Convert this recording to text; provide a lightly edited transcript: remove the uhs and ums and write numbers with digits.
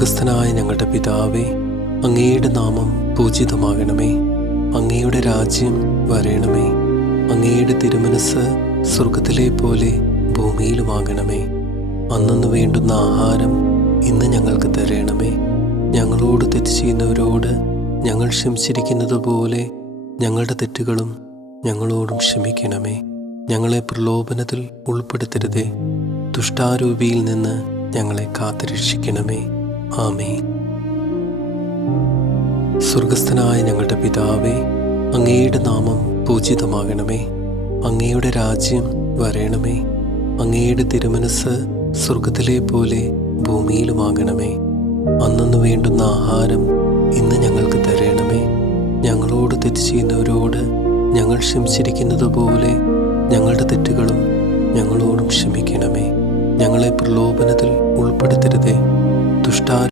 സ്വർഗസ്ഥനായ ഞങ്ങളുടെ പിതാവേ, അങ്ങയുടെ നാമം പൂജിതമാകണമേ. അങ്ങയുടെ രാജ്യം വരേണമേ. അങ്ങയുടെ തിരുമനസ് സ്വർഗത്തിലെ പോലെ ഭൂമിയിലുമാകണമേ. അന്നന്ന് വേണ്ടുന്ന ആഹാരം ഇന്ന് ഞങ്ങൾക്ക് തരണമേ. ഞങ്ങളോട് തെറ്റ് ചെയ്യുന്നവരോട് ഞങ്ങൾ ക്ഷമിച്ചിരിക്കുന്നത് പോലെ ഞങ്ങളുടെ തെറ്റുകളും ഞങ്ങളോടും ക്ഷമിക്കണമേ. ഞങ്ങളെ പ്രലോഭനത്തിൽ ഉൾപ്പെടുത്തരുതേ, ദുഷ്ടാരൂപിയിൽ നിന്ന് ഞങ്ങളെ കാത്തുരക്ഷിക്കണമേ. ആമേൻ. സ്വർഗസ്ഥനായ ഞങ്ങളുടെ പിതാവേ, അങ്ങയുടെ നാമം പൂജിതമാകണമേ. അങ്ങയുടെ രാജ്യം വരേണമേ. അങ്ങയുടെ തിരുമനസ് സ്വർഗത്തിലെ പോലെ ഭൂമിയിലുമാകണമേ. അന്നന്ന് വേണ്ടുന്ന ആഹാരം ഇന്ന് ഞങ്ങൾക്ക് തരണമേ. ഞങ്ങളോട് തെറ്റ് ചെയ്യുന്നവരോട് ഞങ്ങൾ ക്ഷമിച്ചിരിക്കുന്നത് പോലെ ഞങ്ങളുടെ തെറ്റുകളും ഞങ്ങളോടും ക്ഷമിക്കണമേ. ഞങ്ങളെ പ്രലോഭനത്തിൽ ഉൾപ്പെടുത്തരുതേ, ദുഷ്ടാ